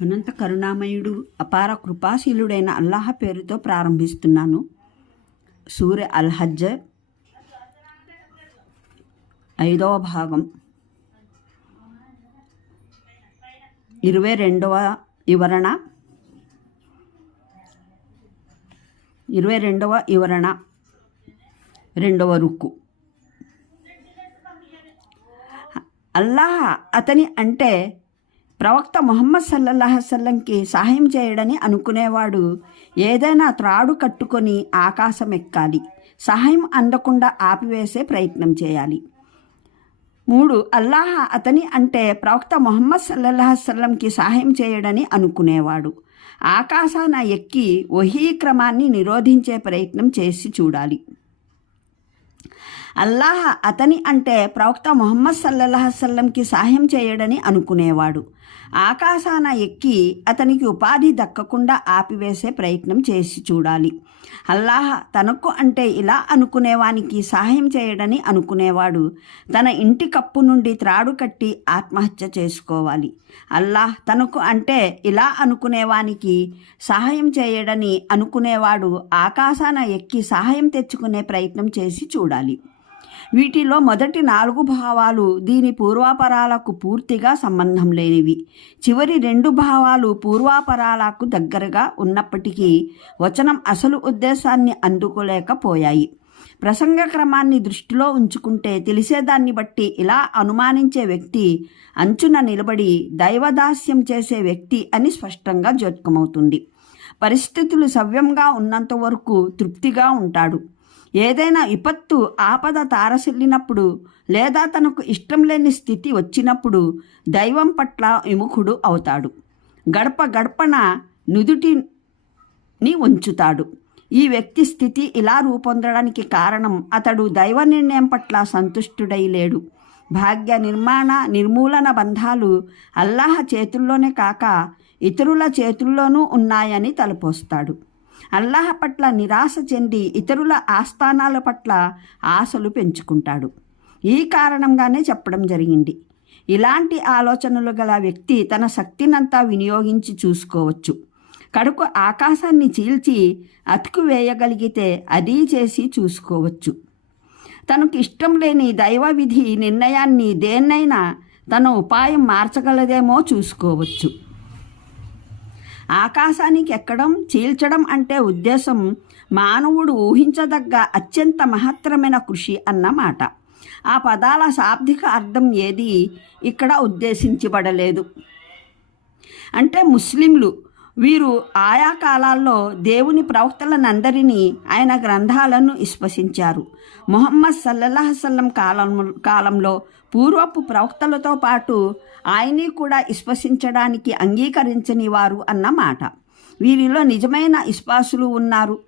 అనంత కరుణామయుడు అపార కృపాశీలుడైన అల్లాహ పేరుతో ప్రారంభిస్తున్నాను. సూర్య అల్హజ్జ ఐదవ భాగం. ఇరవై రెండవ వివరణ. ఇరవై రెండవ వివరణ. రెండవ రుక్కు అల్లాహ అతని అంటే ప్రవక్త మొహమ్మద్ సల్లల్లాహసల్లంకి సహాయం చేయడని అనుకునేవాడు ఏదైనా త్రాడు కట్టుకొని ఆకాశం ఎక్కాలి సహాయం అందకుండా ఆపివేసే ప్రయత్నం చేయాలి. మూడు అల్లాహ అతని అంటే ప్రవక్త మొహమ్మద్ సల్లల్లాహసల్లంకి సహాయం చేయడని అనుకునేవాడు. ఆకాశాన ఎక్కి వహీ క్రమాన్ని నిరోధించే ప్రయత్నం చేసి చూడాలి. అల్లాహ అతని అంటే ప్రవక్త మొహమ్మద్ సల్లల్లాహసల్లంకి సహాయం చేయడని అనుకునేవాడు. ఆకాశాన ఎక్కి అతనికి ఉపాధి దక్కకుండా ఆపివేసే ప్రయత్నం చేసి చూడాలి. అల్లాహ్ తనకు అంటే ఇలా అనుకునేవానికి సహాయం చేయడని అనుకునేవాడు తన ఇంటి కప్పు నుండి త్రాడు కట్టి ఆత్మహత్య చేసుకోవాలి. అల్లాహ్ తనకు అంటే ఇలా అనుకునేవానికి సహాయం చేయడని అనుకునేవాడు ఆకాశాన ఎక్కి సహాయం తెచ్చుకునే ప్రయత్నం చేసి చూడాలి. వీటిలో మొదటి నాలుగు భావాలు దీని పూర్వాపరాలకు పూర్తిగా సంబంధం లేనివి. చివరి రెండు భావాలు పూర్వాపరాలకు దగ్గరగా ఉన్నప్పటికీ వచనం అసలు ఉద్దేశాన్ని అందుకోలేకపోయాయి. ప్రసంగ క్రమాన్ని దృష్టిలో ఉంచుకుంటే తెలిసేదాన్ని బట్టి ఇలా అనుమానించే వ్యక్తి అంచున నిలబడి దైవదాస్యం చేసే వ్యక్తి అని స్పష్టంగా జ్యోత్కమవుతుంది పరిస్థితులు సవ్యంగా ఉన్నంత వరకు తృప్తిగా ఉంటాడు. ఏదైనా విపత్తు ఆపద తారసిల్లినప్పుడు లేదా తనకు ఇష్టం లేని స్థితి వచ్చినప్పుడు దైవం పట్ల విముఖుడు అవుతాడు. గడప గడపన నుదుటిని ఉంచుతాడు. ఈ వ్యక్తి స్థితి ఇలా రూపొందడానికి కారణం అతడు దైవ నిర్ణయం పట్ల సంతుష్టుడై లేడు. భాగ్య నిర్మాణ నిర్మూలన బంధాలు అల్లాహ చేతుల్లోనే కాక ఇతరుల చేతుల్లోనూ ఉన్నాయని తలపోస్తాడు. అల్లాహ పట్ల నిరాశ చెంది ఇతరుల ఆస్థానాల పట్ల ఆశలు పెంచుకుంటాడు. ఈ కారణంగానే చెప్పడం జరిగింది. ఇలాంటి ఆలోచనలు గల వ్యక్తి తన శక్తినంతా వినియోగించి చూసుకోవచ్చు. కడుకు ఆకాశాన్ని చీల్చి అతుకు వేయగలిగితే అది చేసి చూసుకోవచ్చు. తనకు ఇష్టం లేని దైవ విధి నిర్ణయాన్ని దేన్నైనా తన ఉపాయం మార్చగలదేమో చూసుకోవచ్చు. ఆకాశానికి ఎక్కడం చీల్చడం అంటే ఉద్దేశం మానవుడు ఊహించదగ్గ అత్యంత మహత్తరమైన కృషి అన్నమాట. ఆ పదాల శాబ్దిక అర్థం ఏది ఇక్కడ ఉద్దేశించబడలేదు. అంటే ముస్లింలు వీరు ఆయా కాలాల్లో దేవుని ప్రవక్తలనందరినీ ఆయన గ్రంథాలను విశ్వసించారు. మొహమ్మద్ సల్లహసల్లం కాలం కాలంలో పూర్వపు ప్రవక్తలతో పాటు ఆయన్ని కూడా విశ్వసించడానికి అంగీకరించని వారు అన్నమాట. వీరిలో నిజమైన విశ్వాసులు ఉన్నారు.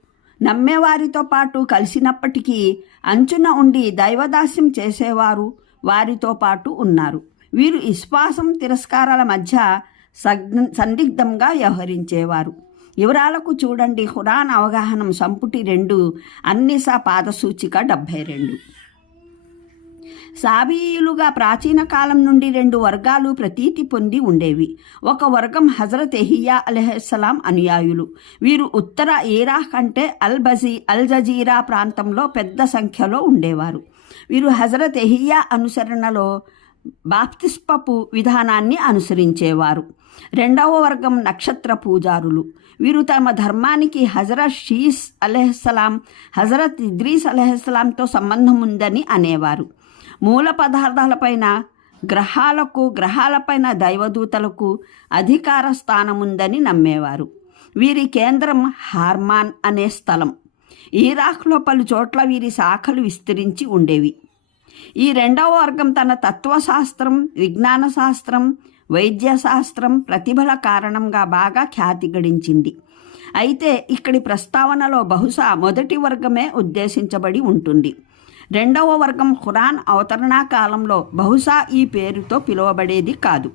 నమ్మేవారితో పాటు కలిసినప్పటికీ అంచున ఉండి దైవదాస్యం చేసేవారు వారితో పాటు ఉన్నారు. వీరు విశ్వాసం తిరస్కారాల మధ్య సందిగ్ధంగా వ్యవహరించేవారు. వివరాలకు చూడండి. హురాన్ అవగాహనం సంపుటి రెండు అన్నిసా పాదసూచిక డెబ్భై రెండు సాబీయులుగా ప్రాచీన కాలం నుండి రెండు వర్గాలు ప్రతీతి పొంది ఉండేవి. ఒక వర్గం హజరత్ ఎహియా అలెహస్సలాం అనుయాయులు. వీరు ఉత్తర ఈరా కంటే అల్ బజీ అల్ జజీరా ప్రాంతంలో పెద్ద సంఖ్యలో ఉండేవారు. వీరు హజరత్ ఎహియా అనుసరణలో బాప్తిస్పపు విధానాన్ని అనుసరించేవారు. రెండవ వర్గం నక్షత్ర పూజారులు. వీరు తమ ధర్మానికి హజరత్ షీస్ అలెహస్సలాం హజరత్ ఇద్రీస్ అలెహస్సలాంతో సంబంధం ఉందని అనేవారు. మూల పదార్థాలపైన గ్రహాలకు గ్రహాలపైన దైవదూతలకు అధికార స్థానముందని నమ్మేవారు. వీరి కేంద్రం హార్మాన్ అనే స్థలం. ఈరాక్లో పలు చోట్ల వీరి శాఖలు విస్తరించి ఉండేవి. ఈ రెండవ వర్గం తన తత్వశాస్త్రం విజ్ఞాన శాస్త్రం వైద్యశాస్త్రం ప్రతిభల కారణంగా బాగా ఖ్యాతి గడించింది. అయితే ఇక్కడి ప్రస్తావనలో బహుశా మొదటి వర్గమే ఉద్దేశించబడి ఉంటుంది. రెండవ వర్గం ఖురాన్ అవతరణా కాలంలో బహుశా ఈ పేరుతో పిలువబడేది కాదు.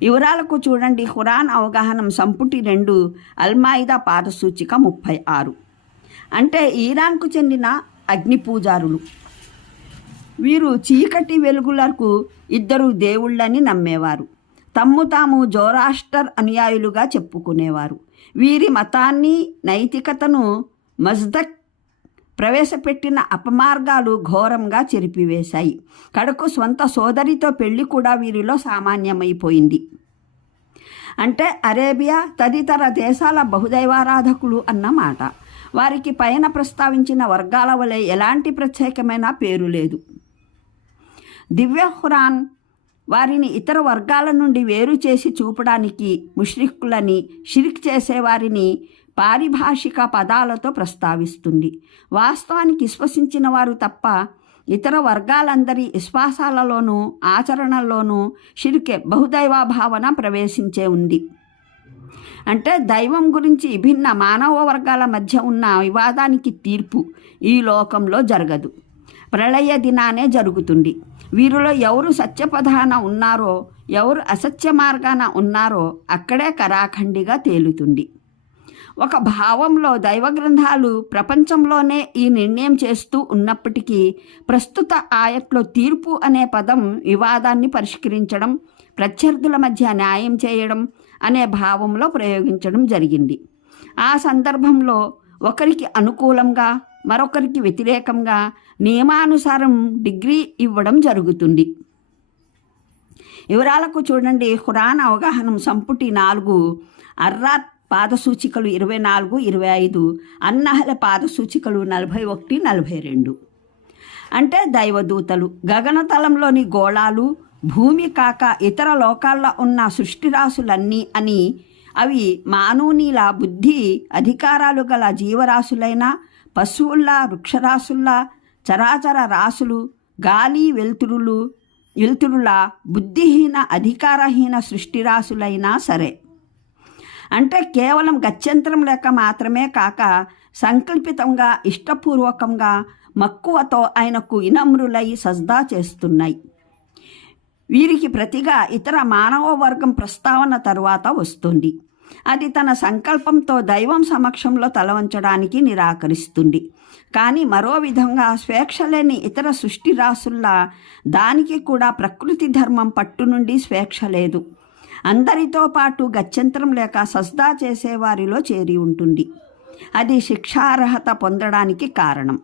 వివరాలకు చూడండి. ఖురాన్ అవగాహనం సంపుటి రెండు అల్మాయిదా పాదసూచిక ముప్పై ఆరు. అంటే ఈరాన్కు చెందిన అగ్ని పూజారులు వీరు చీకటి వెలుగులకు ఇద్దరు దేవుళ్ళని నమ్మేవారు. తమ్ము తాము జోరాస్టర్ అనుయాయులుగా చెప్పుకునేవారు. వీరి మతాన్ని నైతికతను మజ్దక్ ప్రవేశపెట్టిన అపమార్గాలు ఘోరంగా చెరిపివేశాయి. కడకు స్వంత సోదరితో పెళ్ళి కూడా వీరిలో సామాన్యమైపోయింది. అంటే అరేబియా తదితర దేశాల బహుదైవారాధకులు అన్నమాట వారికి పైన ప్రస్తావించిన వర్గాల వలె ఎలాంటి ప్రత్యేకమైన పేరు లేదు. దివ్య ఖురాన్ వారిని ఇతర వర్గాల నుండి వేరు చేసి చూపడానికి ముష్రిక్కులని షిరిక్ చేసేవారిని పారిభాషిక పదాలతో ప్రస్తావిస్తుంది. వాస్తవానికి విశ్వసించిన వారు తప్ప ఇతర వర్గాలందరి విశ్వాసాలలోనూ ఆచరణల్లోనూ షిరికే బహుదైవ భావన ప్రవేశించే ఉంది. అంటే దైవం గురించి విభిన్న మానవ వర్గాల మధ్య ఉన్న వివాదానికి తీర్పు ఈ లోకంలో జరగదు. ప్రళయ దినానే జరుగుతుంది. వీరిలో ఎవరు సత్యపదాన ఉన్నారో ఎవరు అసత్య మార్గాన ఉన్నారో అక్కడే కరాఖండిగా తేలుతుంది. ఒక భావంలో దైవ గ్రంథాలు ప్రపంచంలోనే ఈ నిర్ణయం చేస్తూ ఉన్నప్పటికీ ప్రస్తుత ఆయట్లో తీర్పు అనే పదం వివాదాన్ని పరిష్కరించడం ప్రత్యర్థుల మధ్య న్యాయం చేయడం అనే భావంలో ప్రయోగించడం జరిగింది. ఆ సందర్భంలో ఒకరికి అనుకూలంగా మరొకరికి వ్యతిరేకంగా నియమానుసారం డిగ్రీ ఇవ్వడం జరుగుతుంది. వివరాలకు చూడండి. ఖురాన్ అవగాహన సంపుటి నాలుగు అర్రాత్ పాదసూచికలు ఇరవై నాలుగు ఇరవై ఐదు అన్నహల పాదసూచికలు నలభై ఒకటి నలభై రెండు. అంటే దైవదూతలు గగనతలంలోని గోళాలు భూమి కాక ఇతర లోకాల్లో ఉన్న సృష్టిరాశులన్నీ అని అవి మానవునిల బుద్ధి అధికారాలు గల జీవరాశులైన పశువుల్లా వృక్షరాశుల్లా చరాచర రాశులు గాలి వెలుతురులు వెలుతురుల బుద్ధిహీన అధికారహీన సృష్టి రాశులైనా సరే. అంటే కేవలం గత్యంతరం లేక మాత్రమే కాక సంకల్పితంగా ఇష్టపూర్వకంగా మక్కువతో ఆయనకు ఇనమ్రులై సజ్దా చేస్తున్నాయి. వీరికి ప్రతిగా ఇతర మానవ వర్గం ప్రస్తావన తరువాత వస్తుంది. అది తన సంకల్పంతో దైవం సమక్షంలో తలవంచడానికి నిరాకరిస్తుంది. కానీ మరో విధంగా స్వేచ్ఛ లేని ఇతర సృష్టి రాసుల్లా దానికి కూడా ప్రకృతి ధర్మం పట్టు నుండి స్వేచ్ఛ లేదు. అందరితో పాటు గత్యంతరం లేక సస్దా చేసేవారిలో చేరి ఉంటుంది. అది శిక్షార్హత పొందడానికి కారణం.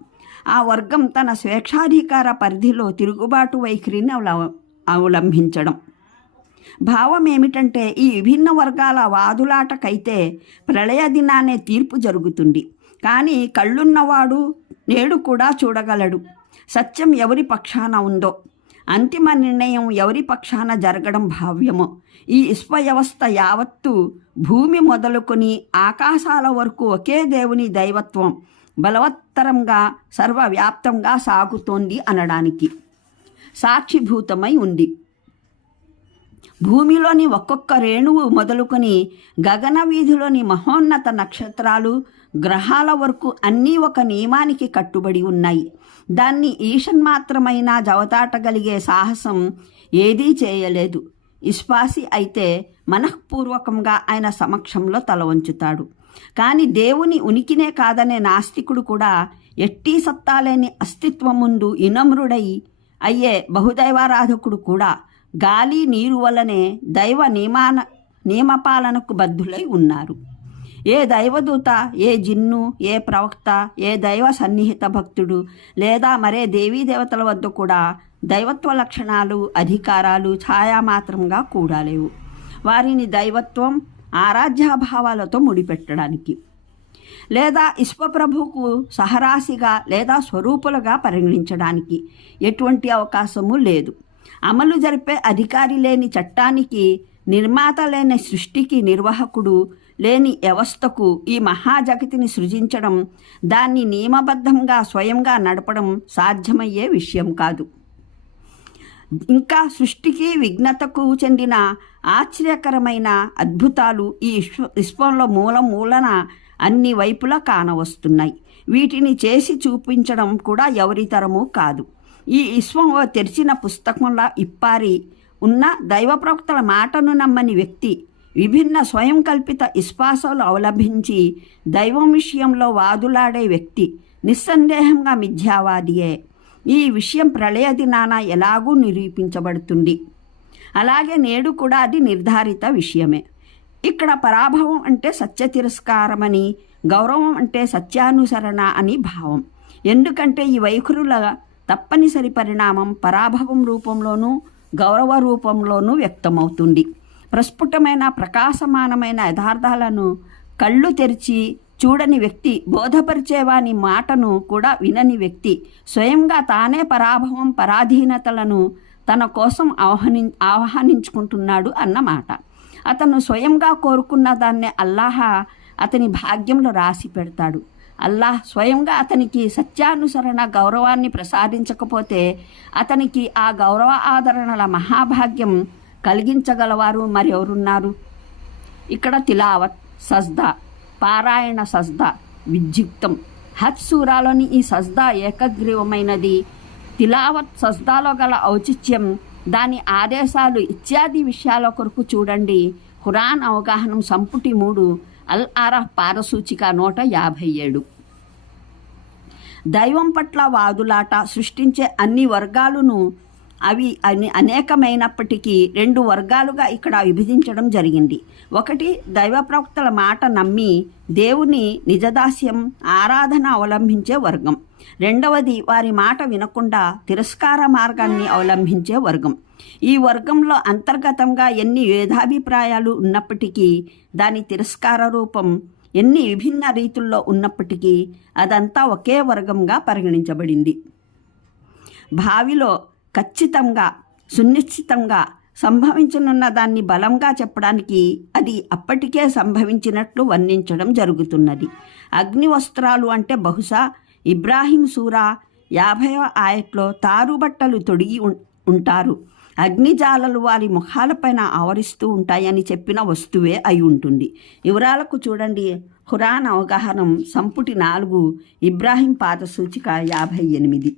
ఆ వర్గం తన స్వేచ్ఛాధికార పరిధిలో తిరుగుబాటు వైఖరిని అవల- అవలంబించడం. భావం ఏమిటంటే ఈ విభిన్న వర్గాల వాదులాటకైతే ప్రళయ దినానే తీర్పు జరుగుతుంది. కానీ కళ్ళున్నవాడు నేడు కూడా చూడగలడు. సత్యం ఎవరి పక్షాన ఉందో అంతిమ నిర్ణయం ఎవరి పక్షాన జరగడం భావ్యము ఈ విశ్వవ్యవస్థ యావత్తు భూమి మొదలుకొని ఆకాశాల వరకు ఒకే దేవుని దైవత్వం బలవత్తరంగా సర్వవ్యాప్తంగా సాగుతోంది అనడానికి. సాక్షిభూతమై ఉంది భూమిలోని ఒక్కొక్క రేణువు మొదలుకొని గగన వీధిలోని మహోన్నత నక్షత్రాలు గ్రహాల వరకు అన్నీ ఒక నియమానికి కట్టుబడి ఉన్నాయి. దాన్ని ఈషన్ మాత్రమైనా జవతాటగలిగే సాహసం ఏదీ చేయలేదు. ఇస్పాసి అయితే మనఃపూర్వకంగా ఆయన సమక్షంలో తల వంచుతాడు. కానీ దేవుని ఉనికినే కాదనే నాస్తికుడు కూడా ఎట్టి సత్తాలేని అస్తిత్వం ముందు ఇనమ్రుడై అయ్యే బహుదైవారాధకుడు కూడా గాలి నీరు వల్లనే దైవ నియమాన నియమపాలనకు బద్ధులై ఉన్నారు. ఏ దైవదూత ఏ జిన్ను ఏ ప్రవక్త ఏ దైవ సన్నిహిత భక్తుడు లేదా మరే దేవీ దేవతల వద్ద కూడా దైవత్వ లక్షణాలు అధికారాలు ఛాయామాత్రంగా కూడా లేవు వారిని దైవత్వం ఆరాధ్యాభావాలతో ముడిపెట్టడానికి. లేదా ఇష్పప్రభువుకు సహరాశిగా లేదా స్వరూపులుగా పరిగణించడానికి ఎటువంటి అవకాశము లేదు. అమలు జరిపే అధికారి లేని చట్టానికి నిర్మాత లేని సృష్టికి నిర్వాహకుడు లేని వ్యవస్థకు ఈ మహాజగతిని సృజించడం దాన్ని నియమబద్ధంగా స్వయంగా నడపడం సాధ్యమయ్యే విషయం కాదు. ఇంకా సృష్టికి విఘ్నతకు చెందిన ఆశ్చర్యకరమైన అద్భుతాలు ఈ విశ్వంలో మూల మూలన అన్ని వైపులా కానవస్తున్నాయి. వీటిని చేసి చూపించడం కూడా ఎవరితరము కాదు. ఈ విశ్వం ఓ తెరిచిన పుస్తకంలా ఇప్పారి ఉన్న దైవ ప్రవక్తల మాటను నమ్మని వ్యక్తి విభిన్న స్వయం కల్పిత విశ్వాసాలు అవలంబించి దైవం విషయంలో వాదులాడే వ్యక్తి నిస్సందేహంగా మిథ్యావాదియే. ఈ విషయం ప్రళయ దినాన ఎలాగూ నిరూపించబడుతుంది. అలాగే నేడు కూడా అది నిర్ధారిత విషయమే. ఇక్కడ పరాభవం అంటే సత్య తిరస్కారమని గౌరవం అంటే సత్యానుసరణ అని భావం. ఎందుకంటే ఈ వైఖరుల తప్పనిసరి పరిణామం పరాభవం రూపంలోనూ గౌరవ రూపంలోనూ వ్యక్తమవుతుంది. ప్రస్ఫుటమైన ప్రకాశమానమైన యథార్థాలను కళ్ళు తెరిచి చూడని వ్యక్తి బోధపరిచేవాని మాటను కూడా వినని వ్యక్తి స్వయంగా తానే పరాభవం పరాధీనతలను తన కోసం ఆహ్వాని ఆహ్వానించుకుంటున్నాడు అన్నమాట. అతను స్వయంగా కోరుకున్న దాన్నే అల్లాహ అతని భాగ్యంలో రాసి పెడతాడు. అల్లాహ్ స్వయంగా అతనికి సత్యానుసరణ గౌరవాన్ని ప్రసాదించకపోతే అతనికి ఆ గౌరవ ఆదరణల మహాభాగ్యం కలిగించగలవారు మరెవరున్నారు? ఇక్కడ తిలావత్ సజ్దా పారాయణ సజ్దా విద్యుక్తం. హజ్ సూరాలోని ఈ సజ్దా ఏకగ్రీవమైనది. తిలావత్ సజ్దాలో గల ఔచిత్యం దాని ఆదేశాలు ఇత్యాది విషయాల కొరకు చూడండి. ఖురాన్ అవగాహనం సంపుటి మూడు అల్ ఆరఫ్ పారసూచిక నూట యాభై ఏడు. దైవం పట్ల వాదులాట సృష్టించే అన్ని వర్గాలను అవి అని అనేకమైనప్పటికీ రెండు వర్గాలుగా ఇక్కడ విభజించడం జరిగింది. ఒకటి దైవ ప్రవక్తల మాట నమ్మి దేవుని నిజదాస్యం ఆరాధన అవలంబించే వర్గం. రెండవది వారి మాట వినకుండా తిరస్కార మార్గాన్ని అవలంబించే వర్గం. ఈ వర్గంలో అంతర్గతంగా ఎన్ని వేదాభిప్రాయాలు ఉన్నప్పటికీ దాని తిరస్కార రూపం ఎన్ని విభిన్న రీతుల్లో ఉన్నప్పటికీ అదంతా ఒకే వర్గంగా పరిగణించబడింది. భావిలో ఖచ్చితంగా సునిశ్చితంగా సంభవించనున్న దాన్ని బలంగా చెప్పడానికి అది అప్పటికే సంభవించినట్లు వర్ణించడం జరుగుతున్నది. అగ్ని వస్త్రాలు అంటే బహుశా ఇబ్రాహీం సూరా యాభై ఆయట్లో తారుబట్టలు తొడిగి ఉం- ఉంటారు. అగ్నిజాలలు వారి ముఖాలపైన ఆవరిస్తూ ఉంటాయని చెప్పిన వస్తువే అయి ఉంటుంది. వివరాలకు చూడండి. హురాన్ అవగాహనం సంపుటి నాలుగు ఇబ్రాహీం పాత సూచిక యాభై ఎనిమిది.